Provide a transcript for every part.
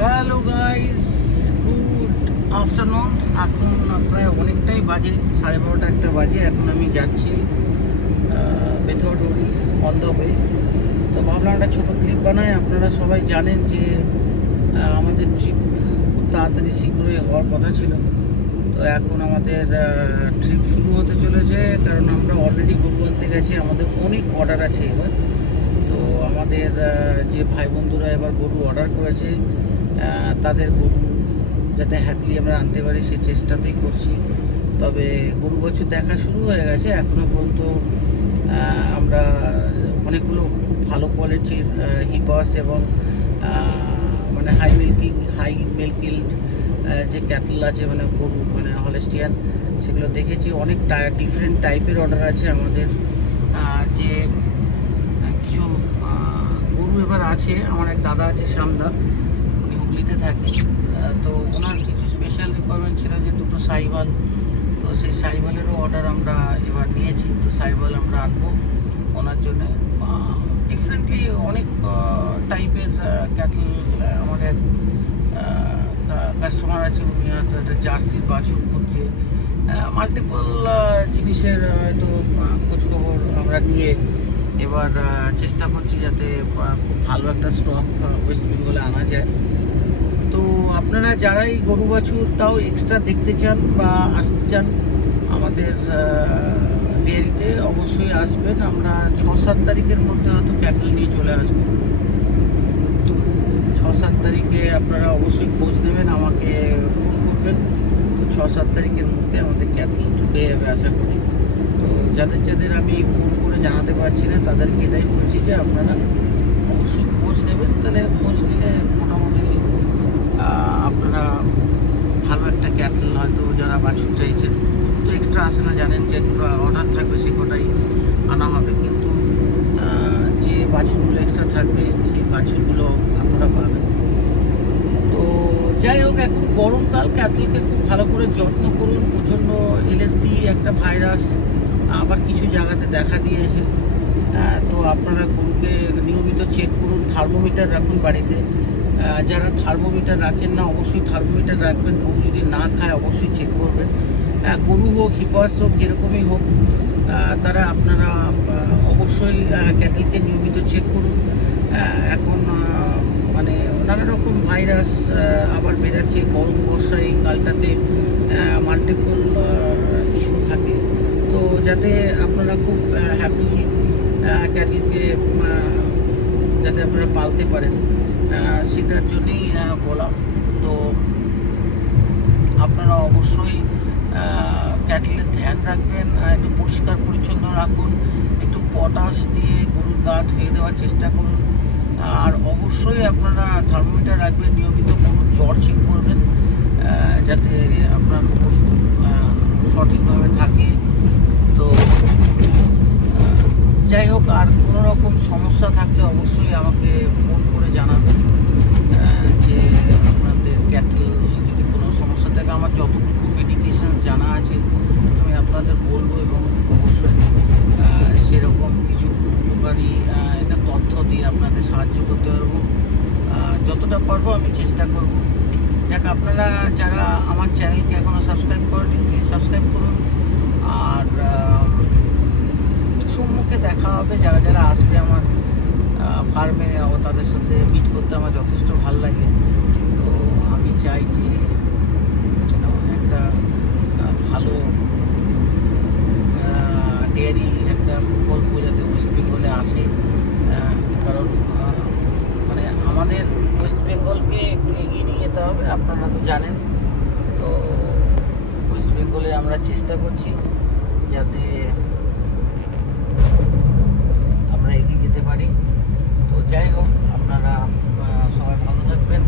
Hello guys, good afternoon. এখন প্রায় অনেকটাই বাজে, 12:30 একটা বাজে। এখন আমি যাচ্ছি বেথরডুরি অন দ্য ওয়ে। তো ভাবলাম একটা ছোটো ক্লিপ বানাই। আপনারা সবাই জানেন যে আমাদের ট্রিপ খুব তাড়াতাড়ি শীঘ্রই হওয়ার কথা ছিল। তো এখন আমাদের ট্রিপ শুরু হতে চলেছে, কারণ আমরা অলরেডি গরু আনতে গেছি। আমাদের অনেক অর্ডার আছে এবার। তো আমাদের যে ভাই বন্ধুরা এবার গরু অর্ডার করেছে, তাদের গরু যাতে হ্যাপিলি আমরা আনতে পারি সেই চেষ্টাতেই করছি। তবে গরু বছর দেখা শুরু হয়ে গেছে। এখনও পর্যন্ত আমরা অনেকগুলো খুব ভালো কোয়ালিটির হিপাস এবং মানে হাই মিল্কিল যে ক্যাটল আছে, মানে গরু মানে হলস্টিয়ান, সেগুলো দেখেছি। অনেক ডিফারেন্ট টাইপের অর্ডার আছে আমাদের। যে কিছু গরু এবার আছে, আমার এক দাদা আছে শ্যামদা, উনি হুগলিতে থাকে। তো ওনার কিছু স্পেশাল রিকোয়ারমেন্ট ছিল যে দুটো সাইবাল। তো সেই সাইবালেরও অর্ডার আমরা এবার নিয়েছি। তো সাইবাল আমরা আনবো ওনার জন্যে। ডিফারেন্টলি অনেক টাইপের ক্যাটল। আমার এক কাস্টমার আছে, উনি হয়তো একটা জার্সির বাছুর খুঁজছে। মাল্টিপল জিনিসের হয়তো খোঁজখবর আমরা নিয়ে এবার চেষ্টা করছি যাতে খুব ভালো একটা স্টক ওয়েস্ট বেঙ্গলে আনা যায়। তো আপনারা যারাই গরু বাছুর তাও এক্সট্রা দেখতে চান বা আসতে চান আমাদের ডেয়ারিতে, অবশ্যই আসবেন। আমরা 6-7 তারিখের মধ্যে হয়তো ক্যাটল নিয়ে চলে আসবো। 6-7 তারিখে আপনারা অবশ্যই খোঁজ নেবেন, আমাকে ফোন করবেন। তো 6-7 তারিখের মধ্যে আমাদের ক্যাটল ঢুকে যাবে আশা করি। তো যাদের আমি ফোন করে জানাতে পারছি না, তাদেরকে এটাই বলছি যে আপনারা অবশ্যই খোঁজ নেবেন। তাহলে খোঁজ নিলে মোটামুটি আপনারা ভালো একটা ক্যাটল, হয়তো যারা বাছুর চাইছেন, তো এক্সট্রা আসে না, জানেন যে অর্ডার থাকবে সে কটাই আনা হবে। কিন্তু যে বাছুরগুলো এক্সট্রা থাকবে সেই বাছুরগুলো আপনারা পাবেন। তো যাই হোক, এখন গরমকাল, ক্যাটলকে খুব ভালো করে যত্ন করুন। প্রচণ্ড এলএসডি একটা ভাইরাস আবার কিছু জায়গাতে দেখা দিয়েছে। তো আপনারা গরুকে নিয়মিত চেক করুন। থার্মোমিটার রাখুন বাড়িতে। যারা থার্মোমিটার রাখেন না, অবশ্যই থার্মোমিটার রাখবেন। গরু যদি না খায় অবশ্যই চেক করবেন। গরু হোক, হিপার্স হোক, যেরকমই হোক, তারা আপনারা অবশ্যই ক্যাটেলকে নিয়মিত চেক করুন। এখন মানে নানা রকম ভাইরাস আবার বেরাচ্ছে। গরম বর্ষা এই কালটাতে মাল্টিপল ইস্যু থাকে। তো যাতে আপনারা খুব হ্যাপিলি ক্যাটেলকে যাতে আপনারা পালতে পারেন, সেটার জন্যই বলা। তো আপনারা অবশ্যই ক্যাটেলের ধ্যান রাখবেন, একটু পরিষ্কার পরিচ্ছন্ন রাখুন, একটু পটাশ দিয়ে গরুর গা ধুয়ে দেওয়ার চেষ্টা করুন। আর অবশ্যই আপনারা থার্মোমিটার রাখবেন, নিয়মিত গরুর জ্বর চেক করবেন যাতে আপনার পশু সঠিকভাবে থাকে। তো যাই হোক, আর কোনো রকম সমস্যা থাকলে অবশ্যই আমাকে ফোন করে জানাবেন যে আপনাদের ক্যাটেল যদি কোনো সমস্যা থাকে। আমার যতটুকু মেডিকেশন জানা আছে আমি আপনাদের বলবো, এবং অবশ্যই সেরকম কিছু উপকারী একটা তথ্য দিয়ে আপনাদের সাহায্য করতে পারবো। যতটা পারবো আমি চেষ্টা করব। যাক, আপনারা যারা আমার চ্যানেলকে এখনও সাবস্ক্রাইব করেনি, প্লিজ সাবস্ক্রাইব করুন। আর সম্মুখে দেখা হবে, যারা যারা আসবে আমার ফার্মে, তাদের সাথে মিট করতে আমার যথেষ্ট ভালো লাগে। তো আমি চাই যে একটা ভালো ডেয়ারি, একটা প্রকল্প যাতে ওয়েস্ট বেঙ্গলে আসে। কারণ মানে আমাদের ওয়েস্ট বেঙ্গলকে একটু এগিয়ে নিয়ে যেতে হবে, আপনারা তো জানেন। তো ওয়েস্ট বেঙ্গলে আমরা চেষ্টা করছি যাতে আমরা এগিয়ে যেতে পারি। তো যাই হোক, আপনারা সবাই ভালো থাকবেন।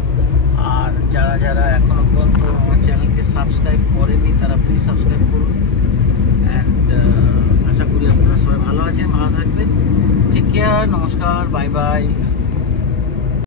আর যারা যারা এখনও পর্যন্ত আমার চ্যানেলকে সাবস্ক্রাইব করেনি, তারা প্লিজ সাবস্ক্রাইব করুন। অ্যান্ড আশা করি আপনারা সবাই ভালো আছেন, ভালো থাকবেন। টেক কেয়ার, নমস্কার, বাই বাই।